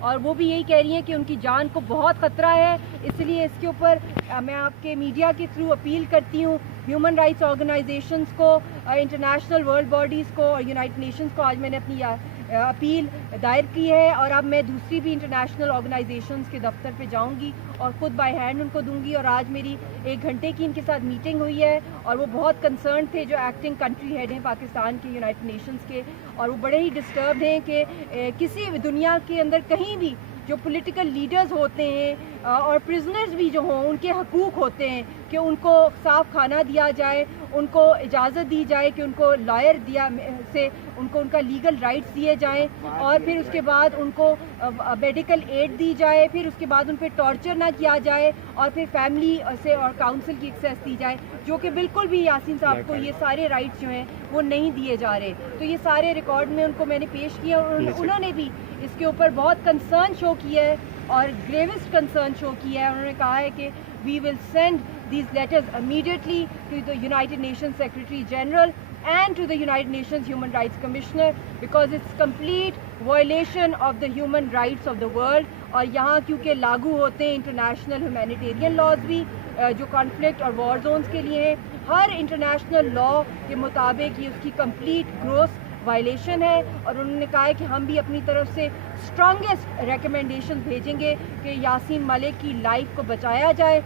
اور وہ بھی یہی کہہ رہی ہیں کہ ان کی جان کو بہت خطرہ ہے. اس لیے اس کے اوپر میں آپ کے میڈیا کے تھرو اپیل کرتی ہوں ہیومن رائٹس آرگنائزیشنز کو, انٹرنیشنل ورلڈ باڈیز کو اور یونائٹڈ نیشنز کو. آج میں نے اپنی اپیل دائر کی ہے اور اب میں دوسری بھی انٹرنیشنل آرگنائزیشنز کے دفتر پہ جاؤں گی اور خود بائی ہینڈ ان کو دوں گی. اور آج میری 1 گھنٹے کی ان کے ساتھ میٹنگ ہوئی ہے اور وہ بہت کنسرن تھے, جو ایکٹنگ کنٹری ہیڈ ہیں پاکستان کے یونائٹڈ نیشنز کے, اور وہ بڑے ہی ڈسٹربڈ ہیں کہ کسی دنیا کے اندر کہیں بھی جو پولیٹیکل لیڈرز ہوتے ہیں اور پرزنرز بھی جو ہوں ان کے حقوق ہوتے ہیں کہ ان کو صاف کھانا دیا جائے, ان کو اجازت دی جائے کہ ان کو لائر دیا سے ان کو ان کا لیگل رائٹس دیے جائیں, اور پھر اس کے بعد ان کو میڈیکل ایڈ دی جائے, پھر اس کے بعد ان پہ ٹارچر نہ کیا جائے, اور پھر فیملی سے اور کاؤنسل کی ایکسیس دی جائے, جو کہ بالکل بھی یاسین صاحب کو یہ سارے رائٹس جو ہیں وہ نہیں دیے جا رہے. تو یہ سارے ریکارڈ میں ان کو میں نے پیش کیا اور انہوں نے بھی اس کے اوپر بہت کنسرن شو کیا ہے اور گریوسٹ کنسرن شو کیا ہے. انہوں نے کہا ہے کہ we will send these letters immediately to the United Nations Secretary General and to the United Nations Human Rights Commissioner, because it's complete violation of the human rights of the world. اور یہاں کیونکہ لاگو ہوتے ہیں international humanitarian laws بھی جو conflict اور وار zones کے لیے ہیں, ہر انٹرنیشنل لا کے مطابق یہ اس کی کمپلیٹ گروس وائلیشن ہے. اور انہوں نے کہا ہے کہ ہم بھی اپنی طرف سے اسٹرانگیسٹ ریکمنڈیشن بھیجیں گے کہ یاسین ملک کی لائف کو بچایا جائے